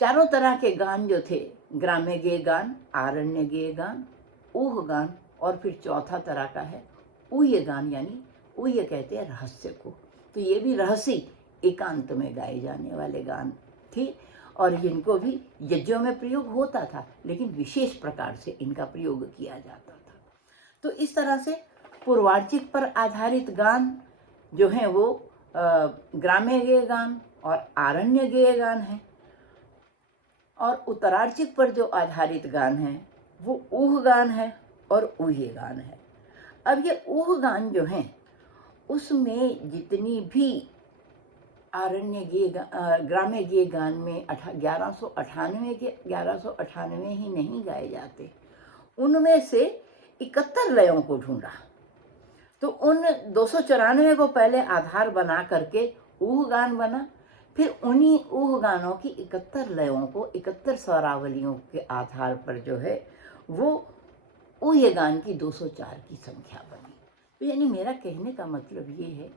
चारों तरह के गान जो थे, ग्राम्य गेय गान, आरण्य गेय गान, ऊह गान, और फिर चौथा तरह का है ऊह्य गान, यानी ऊह्य कहते हैं रहस्य को। तो ये भी रहस्य एकांत में गाए जाने वाले गान थे, और जिनको भी यज्ञों में प्रयोग होता था, लेकिन विशेष प्रकार से इनका प्रयोग किया जाता था। तो इस तरह से पूर्वार्चिक पर आधारित गान जो हैं वो ग्राम्य गेय गान और आरण्य गेय गान हैं, और उत्तरार्चिक पर जो आधारित गान है वो ऊह गान है और ऊह्य गान है। अब ये ऊह गान जो हैं उसमें जितनी भी आरण्य गेय ग्राम्य गेय गान में 1198 ही नहीं गाए जाते, उनमें से 71 लयों को ढूंढा। तो उन 294 को पहले आधार बना करके ऊह गान बना, फिर उन्हीं ऊह गानों की 71 लयों को 71 स्वरावलियों के आधार पर जो है वो ऊह्य गान की 204 की संख्या बनी। तो यानी मेरा कहने का मतलब ये है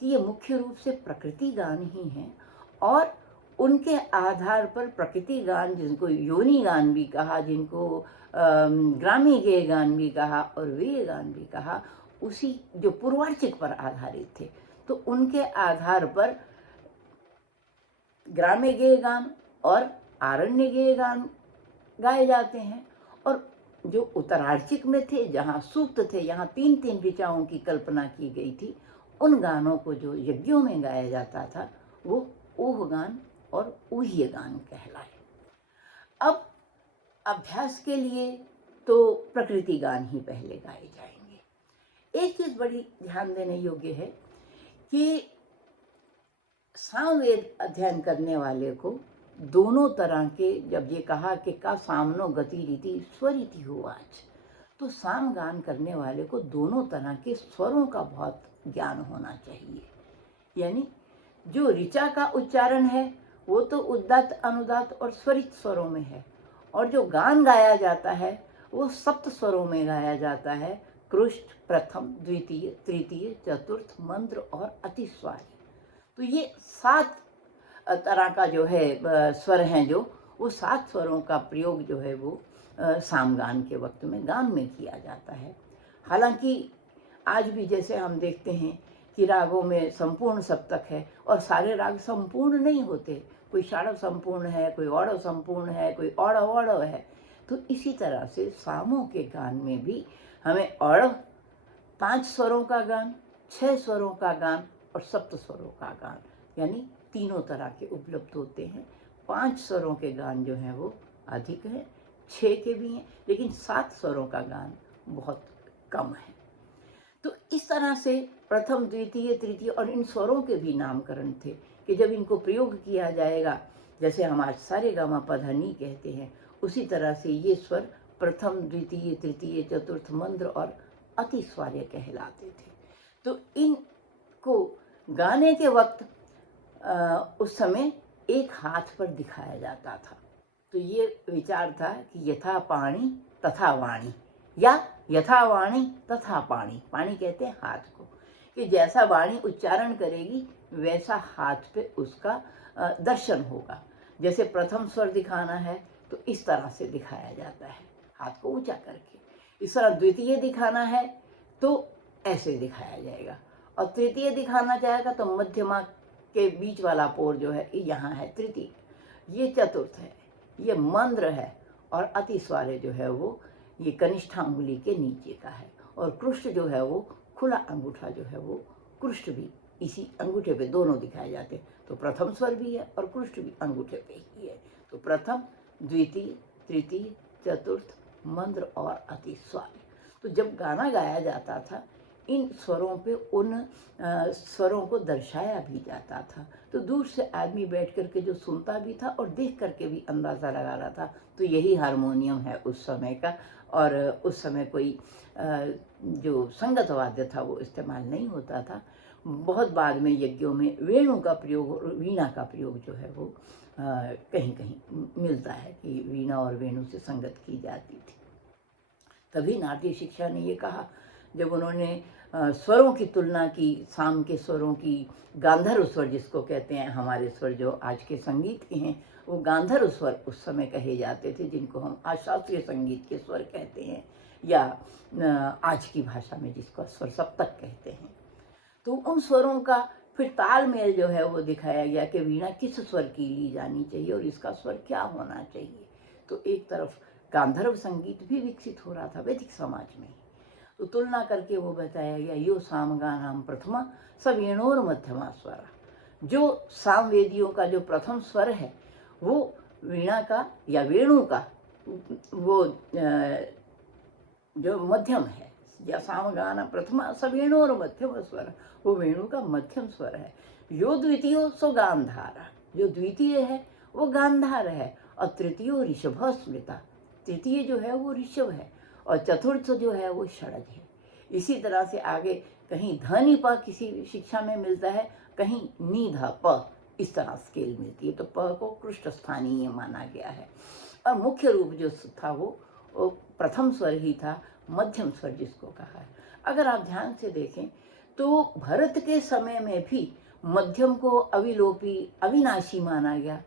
कि ये मुख्य रूप से प्रकृति गान ही हैं, और उनके आधार पर प्रकृति गान, जिनको योनि गान भी कहा, जिनको ग्राम्य गेय गान भी कहा और वेय गान भी कहा, उसी जो पूर्वार्चिक पर आधारित थे, तो उनके आधार पर ग्राम्य गेय गान और आरण्य गेय गान गाए जाते हैं। और जो उत्तरार्चिक में थे, जहाँ सूक्त थे, यहाँ 3-3 ऋचाओं की कल्पना की गई थी, उन गानों को जो यज्ञों में गाया जाता था वो ऊह गान और ऊह्य गान कहलाए। अब अभ्यास के लिए तो प्रकृति गान ही पहले गाए जाएंगे। एक चीज बड़ी ध्यान देने योग्य है कि सामवेद अध्ययन करने वाले को दोनों तरह के, जब ये कहा कि का सामनो गति रीति स्वरीति हो आज, तो साम गान करने वाले को दोनों तरह के स्वरों का बहुत ज्ञान होना चाहिए। यानी जो ऋचा का उच्चारण है वो तो उदात्त, अनुदात्त और स्वरित स्वरों में है, और जो गान गाया जाता है वो सप्त स्वरों में गाया जाता है, कृष्ट, प्रथम, द्वितीय, तृतीय, चतुर्थ, मंद्र और अतिस्वारी। तो ये 7 तरह का जो है स्वर हैं, जो वो 7 स्वरों का प्रयोग जो है वो सामगान के वक्त में गान में किया जाता है। हालांकि आज भी जैसे हम देखते हैं कि रागों में संपूर्ण सप्तक है, और सारे राग संपूर्ण नहीं होते, कोई षाढ़व संपूर्ण है, कोई औड़व संपूर्ण है, कोई औड़व औड़व है। तो इसी तरह से सामों के गान में भी हमें औड़व 5 स्वरों का गान, 6 स्वरों का गान और सप्त स्वरों का गान, यानी तीनों तरह के उपलब्ध होते हैं। 5 स्वरों के गान जो हैं वो अधिक हैं, 6 के भी हैं, लेकिन 7 स्वरों का गान बहुत कम है। तो इस तरह से प्रथम, द्वितीय, तृतीय और इन स्वरों के भी नामकरण थे कि जब इनको प्रयोग किया जाएगा, जैसे हम आज सारे गामा पधनी कहते हैं, उसी तरह से ये स्वर प्रथम, द्वितीय, तृतीय, चतुर्थ, मंद्र और अतिस्वार्य कहलाते थे। तो इनको गाने के वक्त उस समय एक हाथ पर दिखाया जाता था। तो ये विचार था कि यथा पाणी तथा वाणी, या यथा वाणी तथा पाणी, पाणी कहते हैं हाथ को, कि जैसा वाणी उच्चारण करेगी वैसा हाथ पे उसका दर्शन होगा। जैसे प्रथम स्वर दिखाना है तो इस तरह से दिखाया जाता है, हाथ को ऊंचा करके। इस तरह द्वितीय दिखाना है तो ऐसे दिखाया जाएगा, और तृतीय दिखाना चाहेगा तो मध्यमा के बीच वाला पोर जो है यहाँ है तृतीय, ये चतुर्थ है, ये मंद्र है, और अतिस्वार्य जो है वो ये कनिष्ठ अंगुली के नीचे का है, और कृष्ण जो है वो खुला अंगूठा जो है वो कृष्ण भी इसी अंगूठे पे दोनों दिखाए जाते हैं। तो प्रथम स्वर भी है और कृष्ण भी अंगूठे पे ही है। तो प्रथम, द्वितीय, तृतीय, चतुर्थ, मंद्र और अतिस्वार्य। तो जब गाना गाया जाता था इन स्वरों पे उन स्वरों को दर्शाया भी जाता था। तो दूर से आदमी बैठ करके जो सुनता भी था और देख करके भी अंदाज़ा लगा रहा था। तो यही हारमोनियम है उस समय का, और उस समय कोई जो संगत वाद्य था वो इस्तेमाल नहीं होता था। बहुत बाद में यज्ञों में वेणु का प्रयोग, वीणा का प्रयोग जो है वो कहीं कहीं मिलता है कि वीणा और वेणु से संगत की जाती थी। तभी नाट्य शिक्षा ने ये कहा जब उन्होंने स्वरों की तुलना की, साम के स्वरों की, गांधर्व स्वर जिसको कहते हैं, हमारे स्वर जो आज के संगीत के हैं वो गांधर्व स्वर उस समय कहे जाते थे, जिनको हम आज शास्त्रीय संगीत के स्वर कहते हैं, या आज की भाषा में जिसको स्वर सप्तक कहते हैं। तो उन स्वरों का फिर तालमेल जो है वो दिखाया गया कि वीणा किस स्वर की ली जानी चाहिए और इसका स्वर क्या होना चाहिए। तो एक तरफ गांधर्व संगीत भी विकसित हो रहा था वैदिक समाज में, तो तुलना करके वो बताया गया, यो सामगानाम प्रथमा स वेणोर मध्यमा स्वर। जो सामवेदियों का जो प्रथम स्वर है वो वीणा का या वेणु का वो जो मध्यम है, या सामगाना प्रथमा स वेणोर मध्यम स्वर, वो वेणु का मध्यम स्वर है। यो द्वितीय सो गांधार, जो द्वितीय है वो गांधार है, और तृतीय ऋषभ स्मृता, तृतीय जो है वो ऋषभ है, और चतुर्थ जो है वो षडज है। इसी तरह से आगे कहीं ध नि प किसी शिक्षा में मिलता है, कहीं नी ध प, इस तरह स्केल मिलती है। तो प को कृष्ण स्थानीय माना गया है, और मुख्य रूप जो था वो प्रथम स्वर ही था, मध्यम स्वर जिसको कहा है। अगर आप ध्यान से देखें तो भरत के समय में भी मध्यम को अविलोपी, अविनाशी माना गया।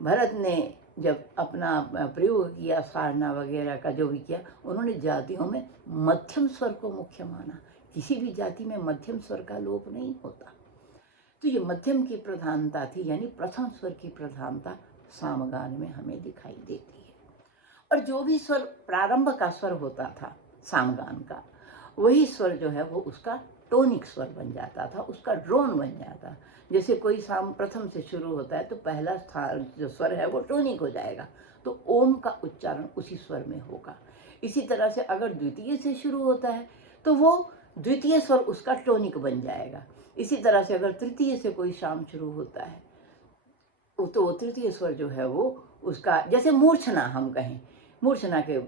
भरत ने जब अपना प्रयोग किया, सारना वगैरह का जो भी किया, उन्होंने जातियों में मध्यम स्वर को मुख्य माना। किसी भी जाति में मध्यम स्वर का लोप नहीं होता। तो ये मध्यम की प्रधानता थी, यानी प्रथम स्वर की प्रधानता सामगान में हमें दिखाई देती है। और जो भी स्वर प्रारंभ का स्वर होता था सामगान का, वही स्वर जो है वो उसका टोनिक स्वर बन जाता था, उसका ड्रोन बन जाता। जैसे कोई साम प्रथम से शुरू होता है तो पहला स्थान जो स्वर है वो टोनिक हो जाएगा, तो ओम का उच्चारण उसी स्वर में होगा। इसी तरह से अगर द्वितीय से शुरू होता है तो वो द्वितीय स्वर उसका टोनिक बन जाएगा। इसी तरह से अगर तृतीय से कोई शाम शुरू होता है तो वो तृतीय स्वर जो है वो उसका, जैसे मूर्छना हम कहें, मूर्छना के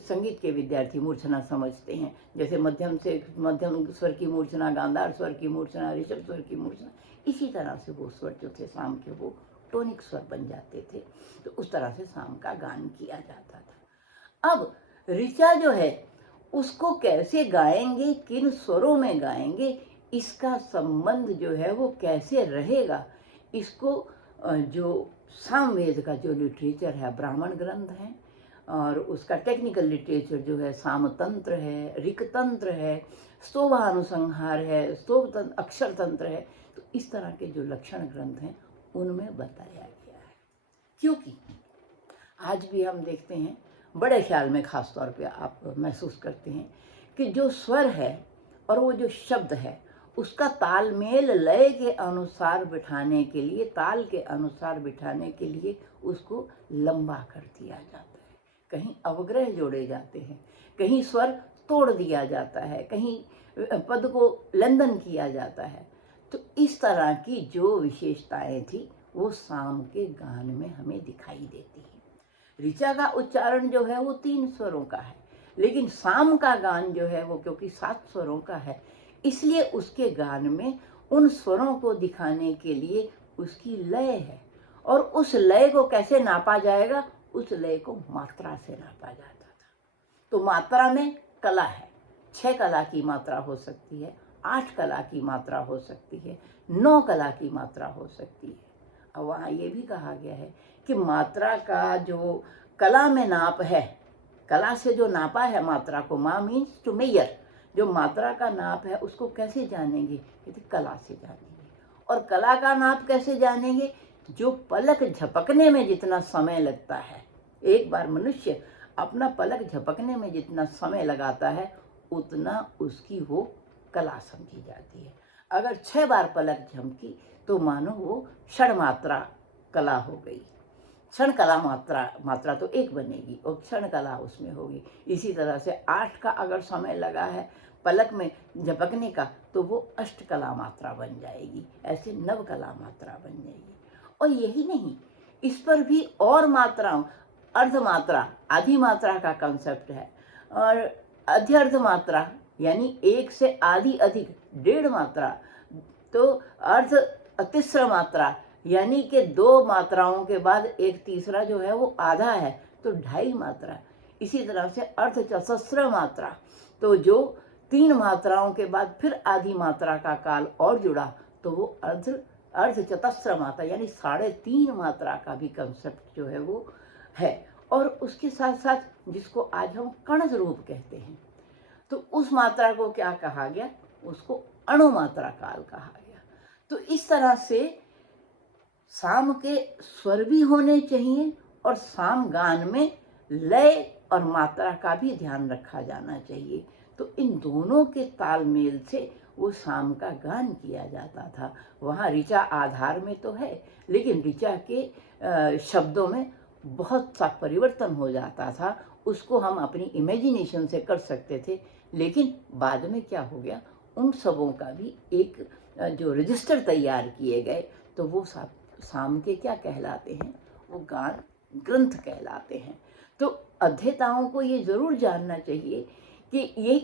संगीत के विद्यार्थी मूर्छना समझते हैं, जैसे मध्यम से मध्यम स्वर की मूर्छना, गांधार स्वर की मूर्छना, ऋषभ स्वर की मूर्छना, इसी तरह से वो स्वर जो थे साम के वो टोनिक स्वर बन जाते थे। तो उस तरह से साम का गान किया जाता था। अब ऋचा जो है उसको कैसे गाएंगे, किन स्वरों में गाएंगे, इसका संबंध जो है वो कैसे रहेगा, इसको जो सामवेद का जो लिटरेचर है, ब्राह्मण ग्रंथ है, और उसका टेक्निकल लिटरेचर जो है सामतंत्र है, ऋक्तंत्र है, स्तोभानुसंहार है, अक्षर तंत्र है, तो इस तरह के जो लक्षण ग्रंथ हैं उनमें बताया गया है। क्योंकि आज भी हम देखते हैं, बड़े ख्याल में खास तौर पे आप महसूस करते हैं कि जो स्वर है और वो जो शब्द है उसका तालमेल लय के अनुसार बिठाने के लिए, ताल के अनुसार बिठाने के लिए उसको लंबा कर दिया जाता है। कहीं अवग्रह जोड़े जाते हैं, कहीं स्वर तोड़ दिया जाता है, कहीं पद को लंदन किया जाता है। तो इस तरह की जो विशेषताएं थी वो साम के गान में हमें दिखाई देती है। ऋचा का उच्चारण जो है वो 3 स्वरों का है, लेकिन साम का गान जो है वो क्योंकि 7 स्वरों का है, इसलिए उसके गान में उन स्वरों को दिखाने के लिए उसकी लय है। और उस लय को कैसे नापा जाएगा, उस लय को मात्रा से नापा जाता था। तो मात्रा में कला है, 6 कला की मात्रा हो सकती है, 8 कला की मात्रा हो सकती है, 9 कला की मात्रा हो सकती है। अब वहाँ ये भी कहा गया है कि मात्रा का जो कला में नाप है, कला से जो नापा है मात्रा को, मा मीन्स टू मेजर, जो मात्रा का नाप है उसको कैसे जानेंगे, यदि कला से जानेंगे। और कला का नाप कैसे जानेंगे, जो पलक झपकने में जितना समय लगता है, एक बार मनुष्य अपना पलक झपकने में जितना समय लगाता है उतना उसकी वो कला समझी जाती है। अगर 6 बार पलक झपकी तो मानो वो क्षण मात्रा कला हो गई। क्षण कला मात्रा तो एक बनेगी और क्षण कला उसमें होगी। इसी तरह से 8 का अगर समय लगा है पलक में झपकने का तो वो अष्ट कला मात्रा बन जाएगी, ऐसे 9 कला मात्रा बन जाएगी। और यही नहीं, इस पर भी और मात्राओं, अर्ध मात्रा, आधी मात्रा का कंसेप्ट है, और अध्यर्ध मात्रा यानी 1 से आधी अधिक 1.5 मात्रा, तो अर्ध तीसरा मात्रा यानी कि 2 मात्राओं के बाद एक तीसरा जो है वो आधा है तो 2.5 मात्रा। इसी तरह से अर्ध चतस्र मात्रा, तो जो 3 मात्राओं के बाद फिर आधी मात्रा का काल और जुड़ा तो वो अर्ध चतस्र मात्रा यानी 3.5 मात्रा का भी कंसेप्ट जो है वो है। और उसके साथ साथ जिसको आज हम कण रूप कहते हैं, तो उस मात्रा को क्या कहा गया, उसको अणु मात्रा काल कहा गया। तो इस तरह से साम के स्वर भी होने चाहिए और साम गान में लय और मात्रा का भी ध्यान रखा जाना चाहिए। तो इन दोनों के तालमेल से वो साम का गान किया जाता था। वहाँ ऋचा आधार में तो है, लेकिन ऋचा के शब्दों में बहुत सा परिवर्तन हो जाता था। उसको हम अपनी इमेजिनेशन से कर सकते थे, लेकिन बाद में क्या हो गया, उन सबों का भी एक जो रजिस्टर तैयार किए गए, तो वो साम के क्या कहलाते हैं, वो गान ग्रंथ कहलाते हैं। तो अध्येताओं को ये जरूर जानना चाहिए कि ये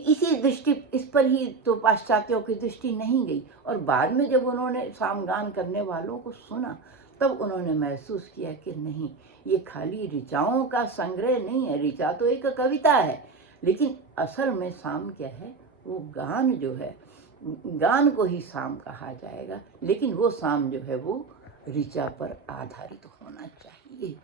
इस पर ही तो पाश्चात्यों की दृष्टि नहीं गई, और बाद में जब उन्होंने सामगान करने वालों को सुना तब उन्होंने महसूस किया कि नहीं, ये खाली ऋचाओं का संग्रह नहीं है। ऋचा तो एक कविता है, लेकिन असल में साम क्या है, वो गान जो है, गान को ही साम कहा जाएगा, लेकिन वो साम जो है वो ऋचा पर आधारित होना चाहिए।